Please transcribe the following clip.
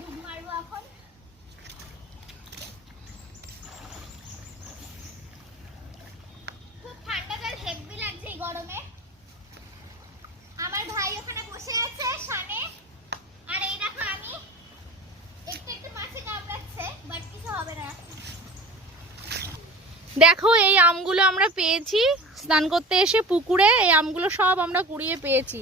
ডুব মারবো এখন। খুব ঠান্ডা জল হেভি লাগছে এই গরমে। আমার ভাই ওখানে বসে আছে সানে, আর এই দেখো আমি একটু একটু মাছে কামড়াচ্ছে, বাট কিছু হবে না। দেখো এই আমগুলো আমরা পেয়েছি স্নান করতে এসে পুকুরে, এই আমগুলো সব আমরা কুড়িয়ে পেয়েছি।